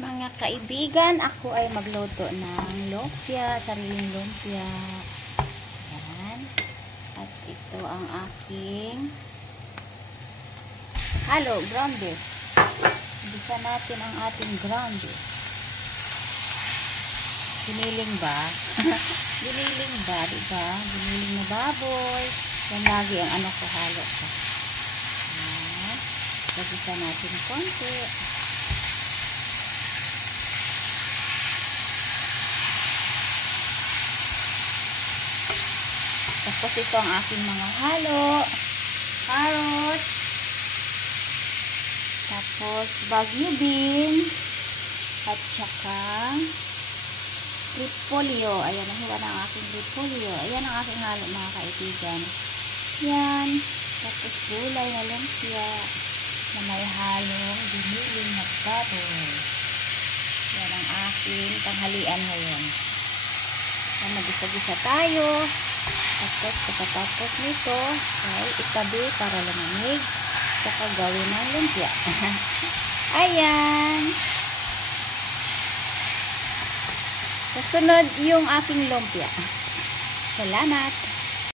Mga kaibigan, ako ay magluto ng lumpia, sariling lumpia. Yan. At ito ang aking halo, ground beef. Bisa natin ang ating ground beef. Giniling ba? Giniling ba? Diba? Giniling na baboy. Yan lagi ang ano ko, halo ko. Yan. Bisa natin konti. Tapos ito ang aking mga halo. Carrot. Tapos Baguio bean. At saka repolyo. Ayan, nahiwa na ang aking repolyo. Ayan ang aking halo, mga kaibigan. Yan. Tapos gulay na lumpia na may halong giniling na baboy. Yan ang aking tanghalian ngayon. Yan, mag-isa-gisa tayo. Tapos, pagkatapos nito, ay itabi para lumamig. Saka gawin ng lumpia. Ayan. Kasunod yung aking lumpia. Salamat.